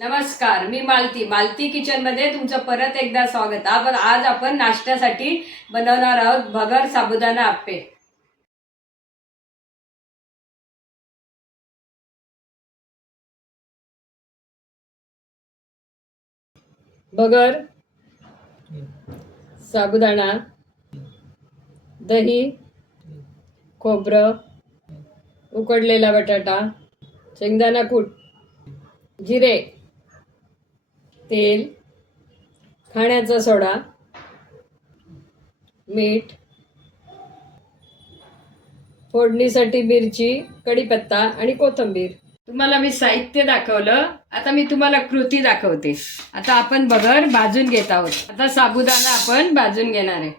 नमस्कार, मी मालती किचन मध्ये तुमचं परत एकदा स्वागत. आज आपण नाश्त्यासाठी बनवणार आहोत भगर साबुदाणा आप्पे. भगर, साबुदाणा, दही, खोबरं, उकडलेला बटाटा, शेंगदाणा कूट, जिरे, तेल, खाण्याचा सोडा, मीठ, फोडणीसाठी मिरची, कढीपत्ता आणि कोथिंबीर. तुम्हाला मी साहित्य दाखवलं, आता मी तुम्हाला कृती दाखवते. आता आपण भगर भाजून घेत आहोत. आता साबुदाणा आपण भाजून घेणार आहे.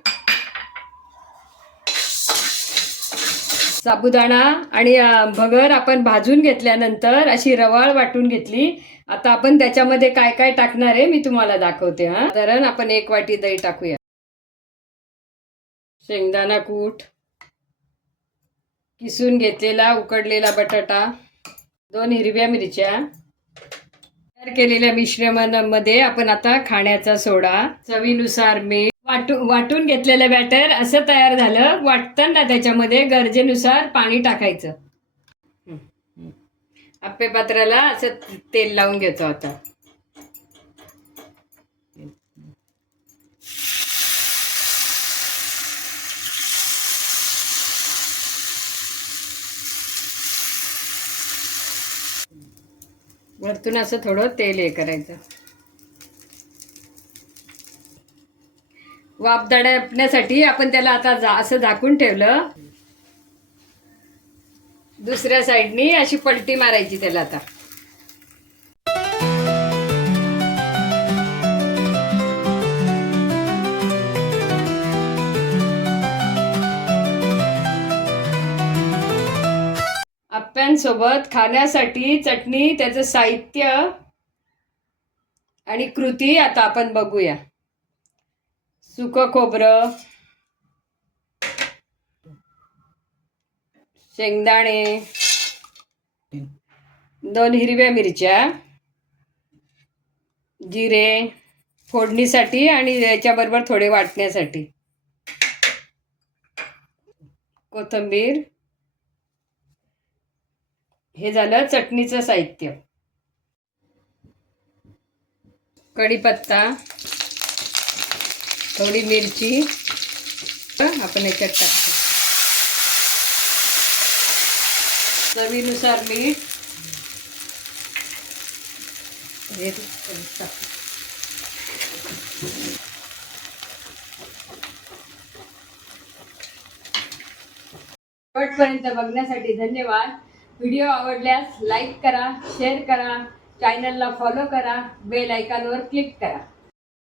साबुदाणा आणि भगर आपण भाजून घेतल्यानंतर अशी रवाळ वाटून घेतली. आता आपण त्याच्यामध्ये काय काय टाकणार आहे मी तुम्हाला दाखवते. साधारण आपण 1 वाटी दही टाकूया. शेंगदाणा कूट, किसून घेतलेला उकडलेला बटाटा, 2 हिरव्या मिरच्या. तयार केलेल्या मिश्रणामध्ये आपण आता खाण्याचा सोडा, चवीनुसार मीठ, वाटून घेतलेलं बॅटर असं तयार झालं. वाटताना त्याच्यामध्ये गरजेनुसार पाणी टाकायचं. आप्पे पात्राला असं तेल लावून घेतो. आता वरतून असं थोडं तेल हे करायचं. वाफ दाबण्यासाठी आपण त्याला आता असं झाकून ठेवलं. दुसऱ्या साईडनी अशी पलटी मारायची त्याला. आता आप्प्यांसोबत खाण्यासाठी चटणी, त्याचं साहित्य आणि कृती आता आपण बघूया. सुकं खोबरं, शेंगदाणे, 2 हिरव्या मिरच्या, जिरे फोडणीसाठी आणि याच्याबरोबर थोडे वाटण्यासाठी, कोथिंबीर. हे झालं चटणीचं साहित्य. कढीपत्ता, थोडी मिरची आपण याच्यात टाकतो. चवीनुसार मीठ. शेवटपर्यंत बघण्यासाठी धन्यवाद. व्हिडिओ आवडल्यास लाईक करा, शेअर करा, चॅनलला फॉलो करा, बेल आयकॉनवर क्लिक करा.